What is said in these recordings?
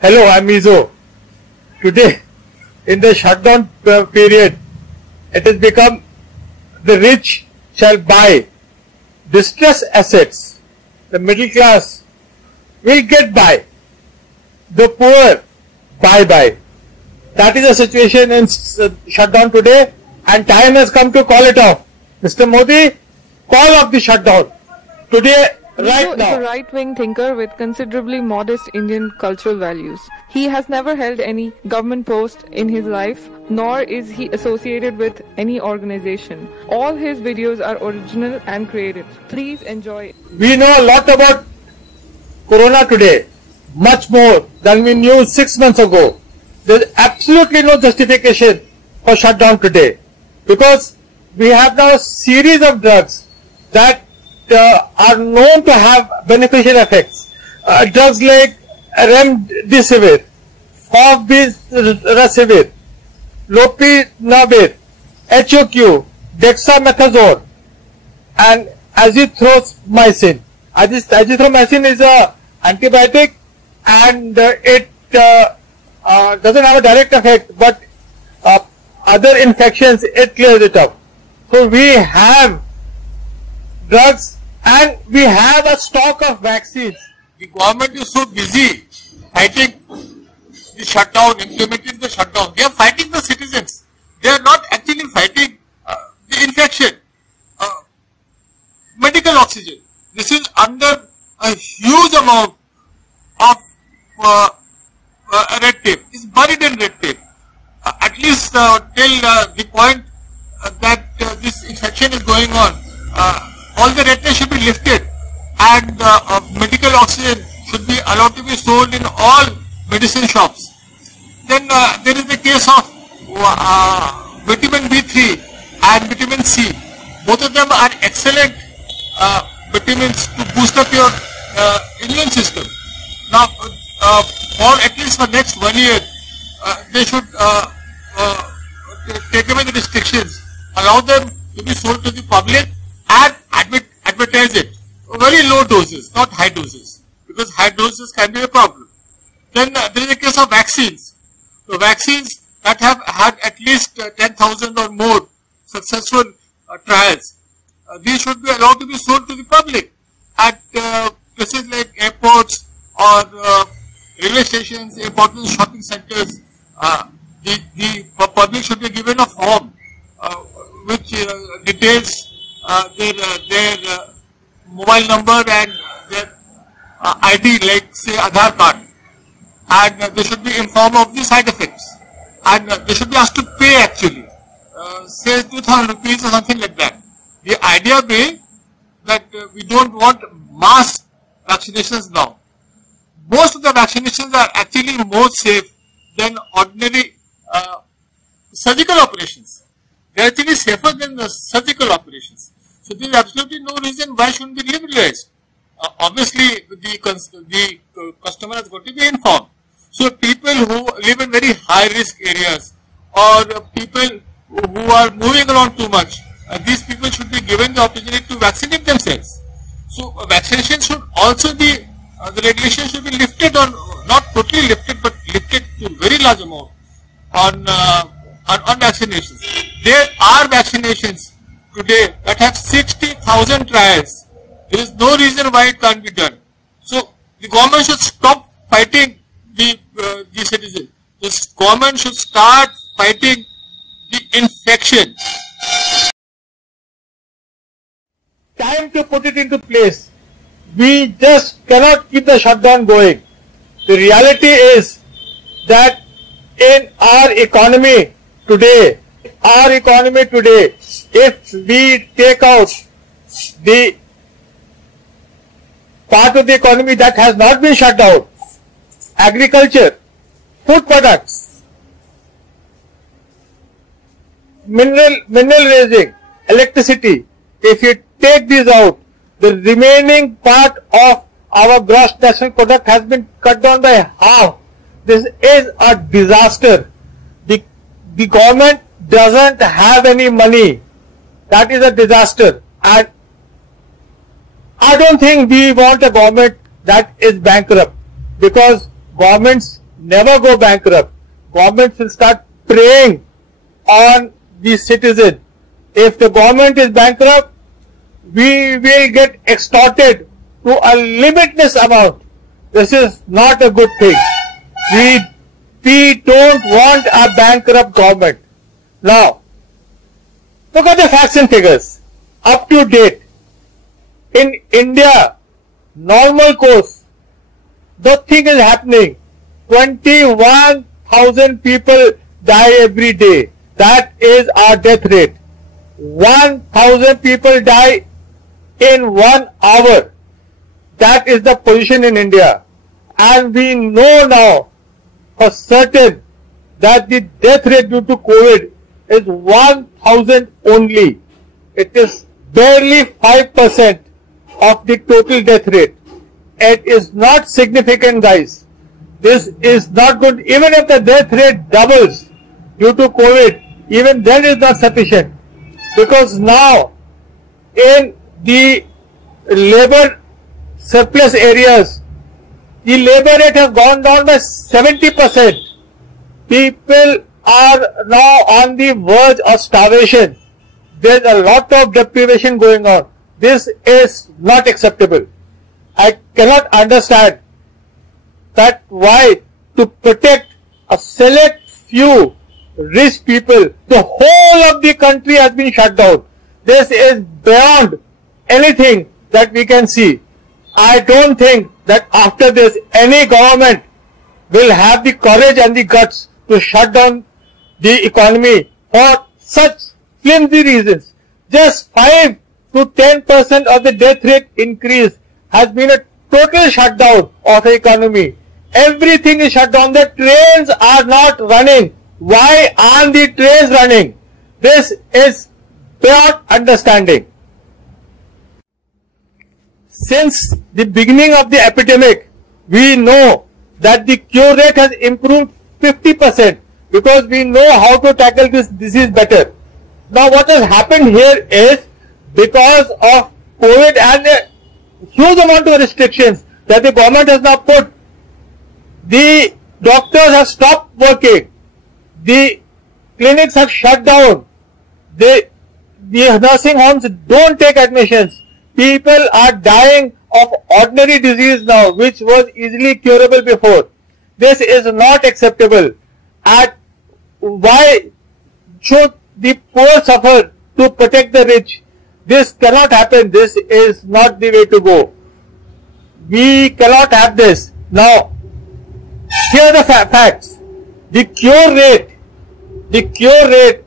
Hello, I'm Mizo. Today, in the shutdown period, it has become the rich shall buy distressed assets. The middle class will get by. The poor buy. That is the situation in shutdown today, and time has come to call it off. Mr. Modi, call off the shutdown today. Right now. He is a right-wing thinker with considerably modest Indian cultural values. He has never held any government post in his life, nor is he associated with any organization. All his videos are original and creative. Please enjoy. We know a lot about Corona today, much more than we knew 6 months ago. There is absolutely no justification for shutdown today, because we have now a series of drugs that are known to have beneficial effects. Drugs like Remdesivir, Favipiravir, Lopinavir, HOQ, Dexamethasone, and azithromycin. Azithromycin is an antibiotic, and it doesn't have a direct effect, but other infections it clears it up. So we have drugs and we have a stock of vaccines. The government is so busy fighting the shutdown, implementing the shutdown. They are fighting the citizens. They are not actually fighting the infection. Medical oxygen. This is under a huge amount of red tape. It's buried in red tape. At least till the point that this infection is going on, all the red tape should be lifted, and medical oxygen should be allowed to be sold in all medicine shops. Then there is the case of vitamin B3 and vitamin C. Both of them are excellent vitamins to boost up your immune system. Now, for at least for next 1 year, they should take away the restrictions, allow them to be sold to the public, and advertise it. Very low doses, not high doses, because high doses can be a problem. Then there is a case of vaccines. The vaccines that have had at least 10,000 or more successful trials, these should be allowed to be sold to the public at places like airports or railway stations, important shopping centers. The public should be given a form which details their mobile number and their ID, like say Aadhaar card, and they should be informed of the side effects, and they should be asked to pay actually, say 2,000 rupees or something like that. The idea being that we don't want mass vaccinations now. Most of the vaccinations are actually more safe than ordinary surgical operations. They are actually safer than the surgical operations. So there is absolutely no reason why shouldn't be liberalized. Obviously, the customer has got to be informed. So people who live in very high risk areas, or people who are moving around too much, these people should be given the opportunity to vaccinate themselves. So vaccination should also be, the regulation should be lifted, or not totally lifted, but lifted to very large amount on vaccinations. There are vaccinations today that have 60,000 trials. There is no reason why it can't be done. So the government should stop fighting the citizens. The government should start fighting the infection. Time to put it into place. We just cannot keep the shutdown going. The reality is that in our economy today, if we take out the part of the economy that has not been shut down, agriculture, food products, mineral raising, electricity, if you take these out, the remaining part of our gross national product has been cut down by half. This is a disaster. The government doesn't have any money. That is a disaster. And I don't think we want a government that is bankrupt, because governments never go bankrupt. Governments will start preying on the citizen. If the government is bankrupt, we will get extorted to a limitless amount. This is not a good thing. We don't want a bankrupt government. Now, look at the facts and figures. Up to date, in India, normal course, nothing is happening. 21,000 people die every day. That is our death rate. 1,000 people die in 1 hour. That is the position in India. And we know now for certain that the death rate due to COVID is 1,000 only. It is barely 5% of the total death rate. It is not significant, guys. This is not good. Even if the death rate doubles due to COVID, even then is not sufficient. Because now in the labor surplus areas, the labor rate has gone down by 70%. People are now on the verge of starvation. There's a lot of deprivation going on. This is not acceptable. I cannot understand that why to protect a select few rich people, the whole of the country has been shut down. This is beyond anything that we can see. I don't think that after this any government will have the courage and the guts to shut down the economy for such flimsy reasons. Just 5 to 10% of the death rate increase has been a total shutdown of the economy. Everything is shut down. The trains are not running. Why aren't the trains running? This is beyond understanding. Since the beginning of the epidemic, we know that the cure rate has improved 50% because we know how to tackle this disease better. Now what has happened here is because of COVID and a huge amount of restrictions that the government has now put, the doctors have stopped working, the clinics have shut down, the nursing homes don't take admissions. People are dying of ordinary disease now, which was easily curable before. This is not acceptable. And why should the poor suffer to protect the rich? This cannot happen. This is not the way to go. We cannot have this. Now, here are the facts. The cure rate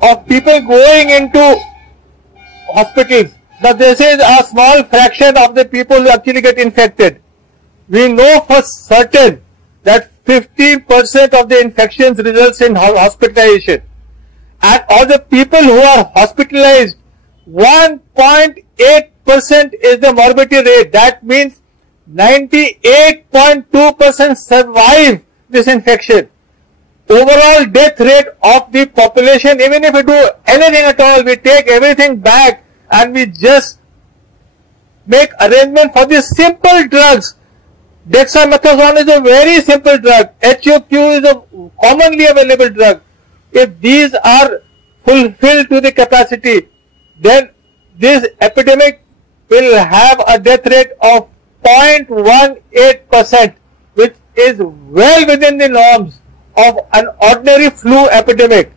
of people going into hospitals, now this is a small fraction of the people who actually get infected. We know for certain that 15% of the infections results in hospitalization. And of the people who are hospitalized, 1.8% is the morbidity rate. That means 98.2% survive this infection. Overall death rate of the population, even if we do anything at all, we take everything back and we just make arrangement for the simple drugs. Dexamethasone is a very simple drug. HOQ is a commonly available drug. If these are fulfilled to the capacity, then this epidemic will have a death rate of 0.18%, which is well within the norms of an ordinary flu epidemic.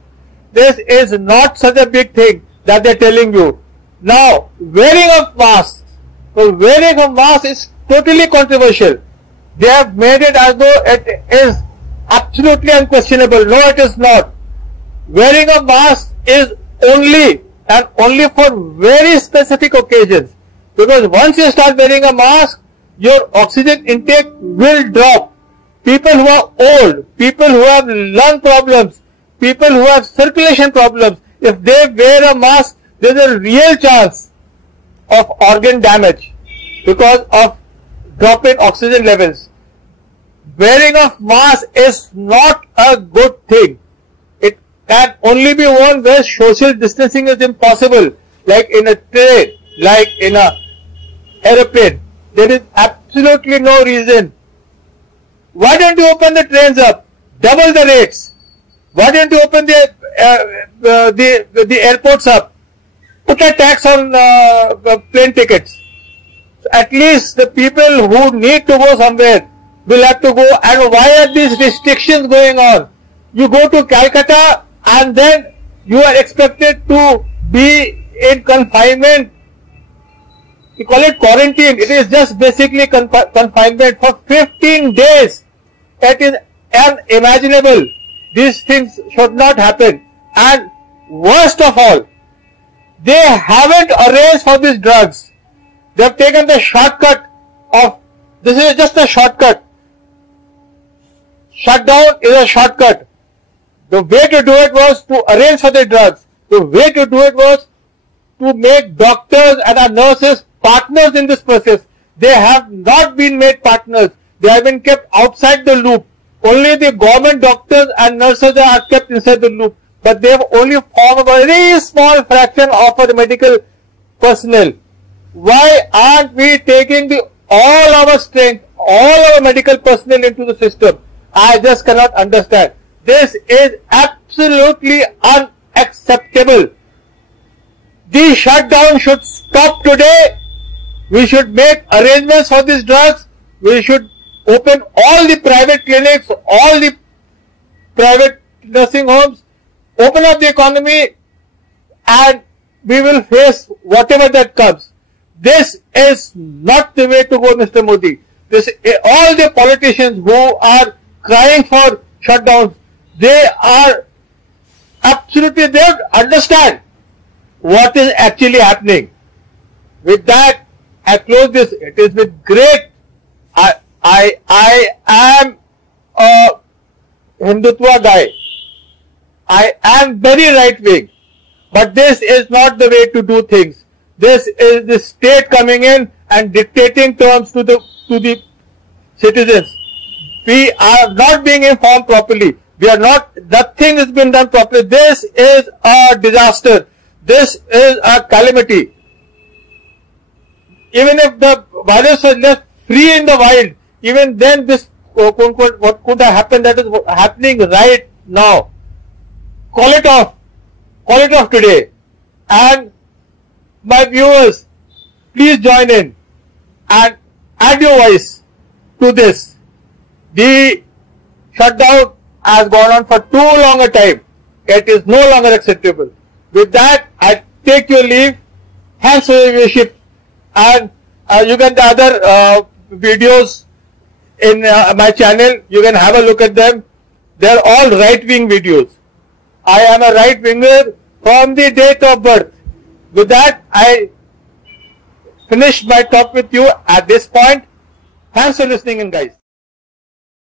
This is not such a big thing that they're telling you. Now, wearing of masks. So wearing of masks is totally controversial. They have made it as though it is absolutely unquestionable. No, it is not. Wearing a mask is only and only for very specific occasions. Because once you start wearing a mask, your oxygen intake will drop. People who are old, people who have lung problems, people who have circulation problems, if they wear a mask, there is a real chance of organ damage because of drop in oxygen levels. Wearing of mask is not a good thing. It can only be worn where social distancing is impossible, like in a train, like in a aeroplane. There is absolutely no reason. Why don't you open the trains up? double the rates. Why don't you open the airports up? Put a tax on plane tickets. So at least the people who need to go somewhere will have to go. And why are these restrictions going on? You go to Calcutta and then you are expected to be in confinement. We call it quarantine. It is just basically confinement for 15 days. It is unimaginable. These things should not happen. And worst of all, they haven't arranged for these drugs. They have taken the shortcut of, this is just a shortcut. Shutdown is a shortcut. The way to do it was to arrange for the drugs. The way to do it was to make doctors and our nurses partners in this process. They have not been made partners. They have been kept outside the loop. Only the government doctors and nurses are kept inside the loop. But they have only formed a very small fraction of the medical personnel. Why aren't we taking all our strength, all our medical personnel into the system? I just cannot understand. This is absolutely unacceptable. The shutdown should stop today. We should make arrangements for these drugs. We should open all the private clinics, all the private nursing homes, open up the economy, and we will face whatever that comes. This is not the way to go, Mr. Modi. All the politicians who are crying for shutdowns, they are absolutely, they don't understand what is actually happening. With that, I close this. It is with great, I am a Hindutva guy. I am very right wing. But this is not the way to do things. This is the state coming in and dictating terms to the citizens. We are not being informed properly. We are not, nothing has been done properly. This is a disaster. This is a calamity. Even if the virus was left free in the wild, even then this, what could have happened, that is happening right now. Call it off. Call it off today. And my viewers, please join in and add your voice to this. The shutdown has gone on for too long a time. It is no longer acceptable. With that, I take your leave. Thanks for your viewership. And you get the other videos in my channel. You can have a look at them. They are all right-wing videos. I am a right-winger from the date of birth. With that, I finish my talk with you at this point. Thanks for listening in, guys.